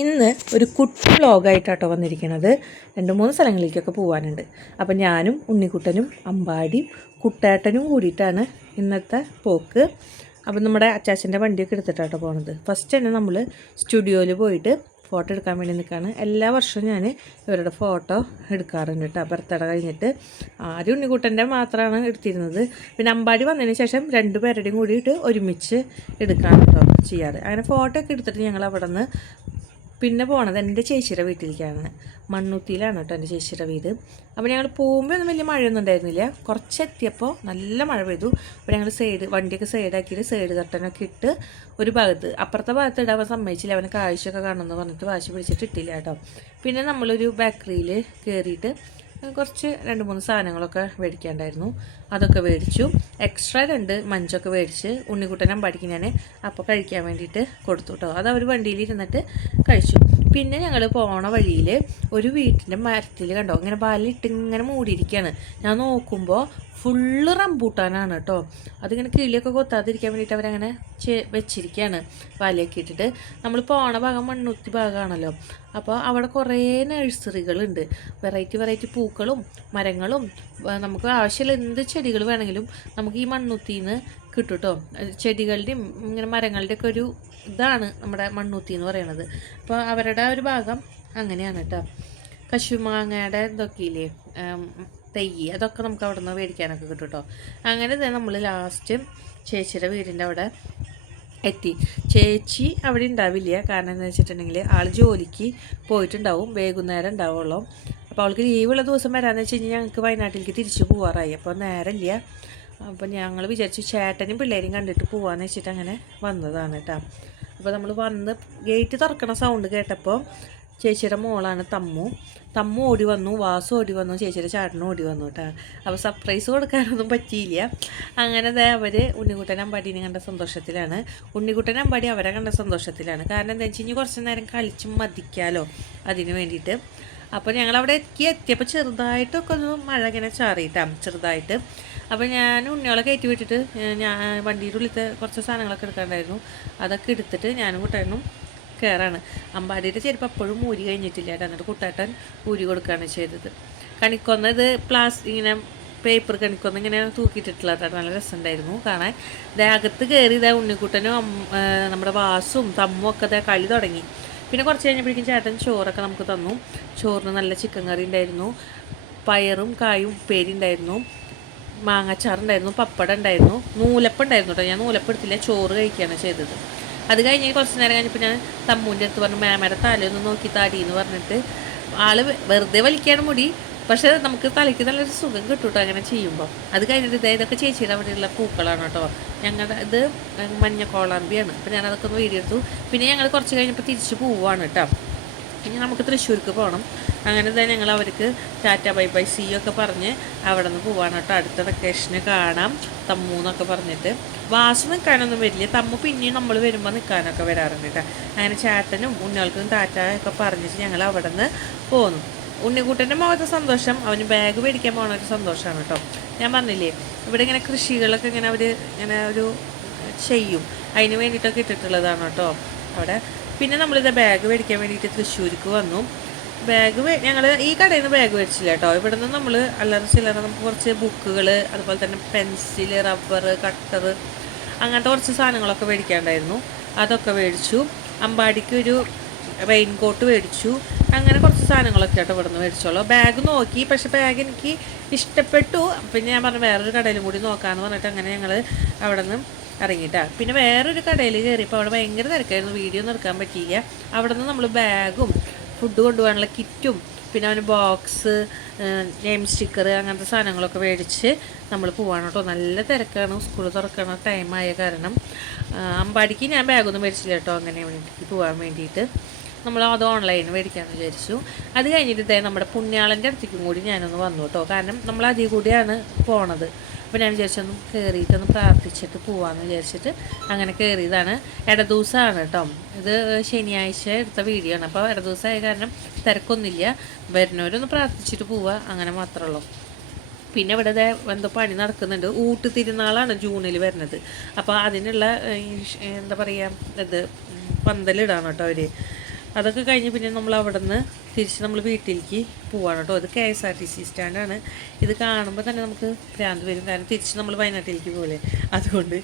ഇന്ന് ഒരു കുട്ടി വ്ളോഗായിട്ടാട്ടോ വന്നിരിക്കുന്നത്. 2-3 സ്ഥലങ്ങളിലേക്കൊക്കെ പോകാനുണ്ട്. അപ്പം ഞാനും ഉണ്ണിക്കുട്ടനും അമ്പാടിയും കുട്ടേട്ടനും കൂടിയിട്ടാണ് ഇന്നത്തെ പോക്ക്. അപ്പം നമ്മുടെ അച്ചാച്ചൻ്റെ വണ്ടിയൊക്കെ എടുത്തിട്ടാട്ടോ പോകുന്നത്. ഫസ്റ്റ് തന്നെ നമ്മൾ സ്റ്റുഡിയോയിൽ പോയിട്ട് ഫോട്ടോ എടുക്കാൻ വേണ്ടി നിൽക്കുകയാണ്. എല്ലാ വർഷവും ഞാൻ ഇവരുടെ ഫോട്ടോ എടുക്കാറുണ്ട് കേട്ടോ. ബർത്ത്ഡേ കഴിഞ്ഞിട്ട് ആദ്യം ഉണ്ണിക്കുട്ടൻ്റെ മാത്രമാണ് എടുത്തിരുന്നത്. പിന്നെ അമ്പാടി വന്നതിന് ശേഷം 2 പേരുടെയും കൂടിയിട്ട് ഒരുമിച്ച് എടുക്കാണ് കേട്ടോ ചെയ്യാറ്. അങ്ങനെ ഫോട്ടോ ഒക്കെ എടുത്തിട്ട് ഞങ്ങൾ അവിടെ നിന്ന് പിന്നെ പോണത് എൻ്റെ ചേച്ചിയുടെ വീട്ടിലേക്കാണ്. മണ്ണുത്തിയിലാണ് കേട്ടോ എൻ്റെ ചേച്ചിയുടെ വീട്. അപ്പോൾ ഞങ്ങൾ പോകുമ്പോൾ ഒന്നും വലിയ മഴയൊന്നും ഉണ്ടായിരുന്നില്ല. കുറച്ചെത്തിയപ്പോൾ നല്ല മഴ പെയ്തു. അപ്പോൾ ഞങ്ങൾ വണ്ടിയൊക്കെ സൈഡാക്കിയിട്ട് സൈഡ് കട്ടനൊക്കെ ഇട്ട് ഒരു ഭാഗത്ത് അപ്പുറത്തെ ഭാഗത്ത് ഇടാൻ സമ്മതിച്ചില്ല. അവന് കാഴ്ചയൊക്കെ കാണുമെന്ന് പറഞ്ഞിട്ട് വാശി പിടിച്ചിട്ട് ഇട്ടില്ല കേട്ടോ. പിന്നെ നമ്മളൊരു ബേക്കറിയിൽ കയറിയിട്ട് കുറച്ച് 2-3 സാധനങ്ങളൊക്കെ മേടിക്കാണ്ടായിരുന്നു. അതൊക്കെ മേടിച്ചു. എക്സ്ട്രാ 2 മഞ്ചൊക്കെ മേടിച്ച് ഉണ്ണിക്കുട്ടനെ അമ്പാടിക്ക് ഞാൻ അപ്പോൾ കഴിക്കാൻ വേണ്ടിയിട്ട് കൊടുത്തു കേട്ടോ. അത് അവർ വണ്ടിയിൽ ഇരുന്നിട്ട് കഴിച്ചു. പിന്നെ ഞങ്ങൾ പോണ വഴിയിൽ ഒരു വീട്ടിൻ്റെ മരത്തിൽ കണ്ടോ ഇങ്ങനെ ബാലിട്ട് ഇങ്ങനെ മൂടിയിരിക്കുകയാണ്. ഞാൻ നോക്കുമ്പോൾ ഫുള്ള് റംബൂട്ടാനാണ് കേട്ടോ. അതിങ്ങനെ കിളിയൊക്കെ കൊത്താതിരിക്കാൻ വേണ്ടിയിട്ട് അവരങ്ങനെ വെച്ചിരിക്കുകയാണ് വലയൊക്കെ ഇട്ടിട്ട്. നമ്മൾ പോണ ഭാഗം മണ്ണുത്തി ഭാഗമാണല്ലോ. അപ്പോൾ അവിടെ കുറേ നഴ്സറികളുണ്ട്. വെറൈറ്റി പൂക്കളും മരങ്ങളും നമുക്ക് ആവശ്യമുള്ള എന്ത് ചെടികൾ വേണമെങ്കിലും നമുക്ക് ഈ മണ്ണുത്തിയിൽ നിന്ന് കിട്ടും കേട്ടോ. ചെടികളുടെയും ഇങ്ങനെ മരങ്ങളുടെയൊക്കെ ഒരു ഇതാണ് നമ്മുടെ മണ്ണുത്തി എന്ന് പറയുന്നത്. അപ്പോൾ അവരുടെ ഒരു ഭാഗം അങ്ങനെയാണ് കേട്ടോ. കശുമാങ്ങയുടെ ഇതൊക്കെയില്ലേ തെയ്യ് അതൊക്കെ നമുക്ക് അവിടെ നിന്ന് മേടിക്കാനൊക്കെ കിട്ടും കേട്ടോ. അങ്ങനെ തന്നെ നമ്മൾ ലാസ്റ്റ് ചേച്ചിയുടെ വീടിൻ്റെ അവിടെ എത്തി. ചേച്ചി അവിടെ ഉണ്ടാവില്ല. കാരണം എന്താണെന്ന് വെച്ചിട്ടുണ്ടെങ്കിൽ ആൾ ജോലിക്ക് പോയിട്ടുണ്ടാവും, വൈകുന്നേരം ഉണ്ടാവുള്ളൂ. അപ്പോൾ അവൾക്ക് ലീവുള്ള ദിവസം വരാമെന്ന് വെച്ച് കഴിഞ്ഞാൽ ഞങ്ങൾക്ക് വയനാട്ടിലേക്ക് തിരിച്ചു പോകാറായി. അപ്പോൾ നേരമില്ല. അപ്പോൾ ഞങ്ങൾ വിചാരിച്ചു ചേട്ടനും പിള്ളേരും കണ്ടിട്ട് പോകാമെന്ന് വെച്ചിട്ട് അങ്ങനെ വന്നതാണ് കേട്ടോ. അപ്പോൾ നമ്മൾ വന്ന് ഗേറ്റ് തുറക്കണ സൗണ്ട് കേട്ടപ്പോൾ ചേച്ചിയുടെ മോളാണ് തമ്മു ഓടി വന്നു, വാസു ഓടി വന്നു, ചേച്ചിയുടെ ചേട്ടനും ഓടി വന്നു കേട്ടോ. അപ്പോൾ സർപ്രൈസ് കൊടുക്കാനൊന്നും പറ്റിയില്ല. അങ്ങനെ അവർ ഉണ്ണിക്കുട്ടൻ അമ്പാടീനെ കണ്ട സന്തോഷത്തിലാണ്. ഉണ്ണിക്കുട്ടൻ അമ്പാടി അവരെ കണ്ട സന്തോഷത്തിലാണ്. കാരണം എന്താ വെച്ച് കഴിഞ്ഞാൽ കുറച്ച് നേരം കളിച്ച് മതിക്കാമല്ലോ അതിന് വേണ്ടിയിട്ട്. അപ്പോൾ ഞങ്ങളവിടെ എത്തിയപ്പോൾ ചെറുതായിട്ടൊക്കെ ഒന്ന് മഴ ഇങ്ങനെ ചാറിയിട്ടാണ് ചെറുതായിട്ട്. അപ്പോൾ ഞാൻ ഉണ്ണികളെ കയറ്റി വിട്ടിട്ട് ഞാൻ വണ്ടിയുടെ ഉള്ളിലത്തെ കുറച്ച് സാധനങ്ങളൊക്കെ എടുക്കാണ്ടായിരുന്നു. അതൊക്കെ എടുത്തിട്ട് ഞാനും കുട്ടനും കയറാണ്. അമ്പാടിയുടെ ചെരുപ്പ് അപ്പോഴും ഊരി കഴിഞ്ഞിട്ടില്ല കേട്ടോ. എന്നിട്ട് കുട്ടേട്ടൻ ഊരി കൊടുക്കുകയാണ് ചെയ്തത്. കണിക്കൊന്ന ഇത് ഇങ്ങനെ പേപ്പർ കണിക്കൊന്ന ഇങ്ങനെ തൂക്കിയിട്ടിട്ടുള്ള കേട്ടോ. നല്ല രസമുണ്ടായിരുന്നു കാണാൻ. അകത്ത് കയറി ഉണ്ണിക്കുട്ടനും നമ്മുടെ വാസും തമ്മും ഒക്കെ കളി തുടങ്ങി. പിന്നെ കുറച്ച് കഴിഞ്ഞപ്പോഴേക്കും ചേട്ടൻ ചോറൊക്കെ നമുക്ക് തന്നു. ചോറിന് നല്ല ചിക്കൻ കറി ഉണ്ടായിരുന്നു, പയറും കായും ഉപ്പേരി ഉണ്ടായിരുന്നു, മാങ്ങാച്ചാറുണ്ടായിരുന്നു, പപ്പടം ഉണ്ടായിരുന്നു, നൂലപ്പം ഉണ്ടായിരുന്നു കേട്ടോ. ഞാൻ നൂലപ്പം എടുത്തില്ല, ചോറ് കഴിക്കുകയാണ് ചെയ്തത്. അത് കഴിഞ്ഞ് കുറച്ച് നേരം കഴിഞ്ഞപ്പോൾ ഞാൻ തമ്മൂൻ്റെ അടുത്ത് പറഞ്ഞു മേമയുടെ തലയൊന്ന് നോക്കി താടി എന്ന് പറഞ്ഞിട്ട് ആൾ വെറുതെ വലിക്കാണ് മുടി. പക്ഷേ നമുക്ക് തലയ്ക്ക് നല്ലൊരു സുഖം കിട്ടും കേട്ടോ അങ്ങനെ ചെയ്യുമ്പോൾ. അത് കഴിഞ്ഞിട്ട് ഇതൊക്കെ ചേച്ചിയുടെ അവിടെയുള്ള പൂക്കളാണ് കേട്ടോ. ഞങ്ങളുടെ ഇത് മഞ്ഞ കോളാമ്പിയാണ്. അപ്പോൾ ഞാനതൊക്കെ ഒന്ന് വീഡിയോ എടുത്തു. പിന്നെ ഞങ്ങൾ കുറച്ച് കഴിഞ്ഞപ്പോൾ തിരിച്ച് പോവുകയാണ് കേട്ടോ. ഇനി നമുക്ക് തൃശ്ശൂർക്ക് പോകണം. അങ്ങനെ തന്നെ ഞങ്ങൾ അവർക്ക് ടാറ്റ ബൈ ബൈ സി ഒക്കെ പറഞ്ഞ് അവിടെ നിന്ന് പോവാണ് കേട്ടോ. അടുത്ത വെക്കേഷന് കാണാം തമ്മു എന്നൊക്കെ പറഞ്ഞിട്ട്. വാസു നിൽക്കാനൊന്നും വരില്ല, തമ്മു പിന്നെയും നമ്മൾ വരുമ്പോൾ നിൽക്കാനൊക്കെ വരാറുണ്ട് കേട്ടോ. അങ്ങനെ ചേട്ടനും ഉണ്ണികൾക്കും ടാറ്റ ഒക്കെ പറഞ്ഞിട്ട് ഞങ്ങൾ അവിടെ നിന്ന് പോന്നു. ഉണ്ണിക്കുട്ടൻ്റെ മുഖത്തെ സന്തോഷം അവന് ബാഗ് മേടിക്കാൻ പോകുന്ന ഒരു സന്തോഷമാണ് കേട്ടോ. ഞാൻ പറഞ്ഞില്ലേ ഇവിടെ ഇങ്ങനെ കൃഷികളൊക്കെ ഇങ്ങനെ അവർ ഇങ്ങനെ ഒരു ചെയ്യും, അതിന് വേണ്ടിയിട്ടൊക്കെ ഇട്ടിട്ടുള്ളതാണ് കേട്ടോ അവിടെ. പിന്നെ നമ്മളിത് ബാഗ് മേടിക്കാൻ വേണ്ടിയിട്ട് തൃശ്ശൂർക്ക് വന്നു. ഞങ്ങൾ ഈ കടയിൽ നിന്ന് ബാഗ് മേടിച്ചില്ല കേട്ടോ. ഇവിടെ നിന്ന് നമ്മൾ അല്ലറ ചില്ലറ നമുക്ക് കുറച്ച് ബുക്കുകൾ, അതുപോലെ തന്നെ പെൻസിൽ, റബ്ബർ, കട്ടർ, അങ്ങനത്തെ കുറച്ച് സാധനങ്ങളൊക്കെ മേടിക്കാണ്ടായിരുന്നു. അതൊക്കെ മേടിച്ചു. അമ്പാടിക്ക് ഒരു റെയിൻ കോട്ട് മേടിച്ചു. അങ്ങനെ കുറച്ച് സാധനങ്ങളൊക്കെ ആയിട്ട് ഇവിടെ നിന്ന് മേടിച്ചോളൂ. ബാഗ് നോക്കി, പക്ഷെ ബാഗ് എനിക്ക് ഇഷ്ടപ്പെട്ടു. പിന്നെ ഞാൻ പറഞ്ഞു വേറൊരു കടയിലും കൂടി നോക്കാമെന്ന് പറഞ്ഞിട്ട് അങ്ങനെ ഞങ്ങൾ അവിടെ നിന്ന് ഇറങ്ങിയിട്ടാണ്. പിന്നെ വേറൊരു കടയിൽ കയറിയപ്പോൾ അവിടെ ഭയങ്കര തിരക്കായിരുന്നു, വീഡിയോ ഒന്നും എടുക്കാൻ പറ്റിയില്ല. അവിടെ നിന്ന് നമ്മൾ ബാഗും ഫുഡ് കൊണ്ടുപോകാനുള്ള കിറ്റും പിന്നെ അവന് ബോക്സ്, നെയിം സ്റ്റിക്കർ, അങ്ങനത്തെ സാധനങ്ങളൊക്കെ മേടിച്ച് നമ്മൾ പോവാണ് കേട്ടോ. നല്ല തിരക്കാണ്, സ്കൂൾ തുറക്കണ ടൈമായ കാരണം. അമ്പാടിക്ക് ഞാൻ ബാഗൊന്നും മേടിച്ചില്ല കേട്ടോ. അങ്ങനെ വേണ്ടിയിട്ട് പോകാൻ വേണ്ടിയിട്ട് നമ്മൾ അത് ഓൺലൈൻ മേടിക്കാമെന്ന് വിചാരിച്ചു. അത് കഴിഞ്ഞിട്ട് നമ്മുടെ പുണ്യാളൻ്റെ അടുത്തേക്കും കൂടി ഞാനൊന്ന് വന്നു കേട്ടോ. കാരണം നമ്മൾ അതിൽ കൂടിയാണ് പോണത്. അപ്പോൾ ഞാൻ വിചാരിച്ചൊന്ന് കയറിയിട്ടൊന്ന് പ്രാർത്ഥിച്ചിട്ട് പോകാമെന്ന് വിചാരിച്ചിട്ട് അങ്ങനെ കയറിയതാണ്. ഇടദിവസമാണ് കേട്ടോ. ഇത് ശനിയാഴ്ച എടുത്ത വീഡിയോ ആണ്. അപ്പോൾ ഇടദിവസമായ കാരണം തിരക്കൊന്നുമില്ല. വരുന്നവരൊന്ന് പ്രാർത്ഥിച്ചിട്ട് പോവുക, അങ്ങനെ മാത്രമേ ഉള്ളൂ. പിന്നെ ഇവിടെ എന്തോ പണി നടക്കുന്നുണ്ട്. ഊട്ട് തിരുനാളാണ് ജൂണിൽ വരുന്നത്. അപ്പോൾ അതിനുള്ള എന്താ പറയുക ഇത് പന്തലിടാണ് കേട്ടോ അവർ. അതൊക്കെ കഴിഞ്ഞ് പിന്നെ നമ്മൾ അവിടെ നിന്ന് തിരിച്ച് നമ്മൾ വീട്ടിലേക്ക് പോവാണ് കേട്ടോ. ഇത് KSRTC സ്റ്റാൻഡാണ്. ഇത് കാണുമ്പോൾ തന്നെ നമുക്ക് ഭ്രാന്ത് വരും, കാരണം തിരിച്ച് നമ്മൾ വയനാട്ടിലേക്ക് പോലെ. അതുകൊണ്ട്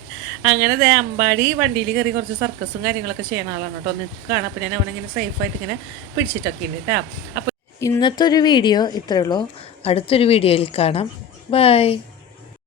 അങ്ങനെ അമ്പാടി വണ്ടിയിൽ കയറി കുറച്ച് സർക്കസും കാര്യങ്ങളൊക്കെ ചെയ്യണ ആളാണ് കേട്ടോ. നിൽക്കുകയാണ്. അപ്പോൾ ഞാൻ അവനെ ഇങ്ങനെ സേഫായിട്ട് ഇങ്ങനെ പിടിച്ചിട്ടൊക്കെ ഉണ്ട് കേട്ടോ. അപ്പോൾ ഇന്നത്തെ ഒരു വീഡിയോ ഇത്രയേ ഉള്ളൂ. അടുത്തൊരു വീഡിയോയിൽ കാണാം. ബൈ.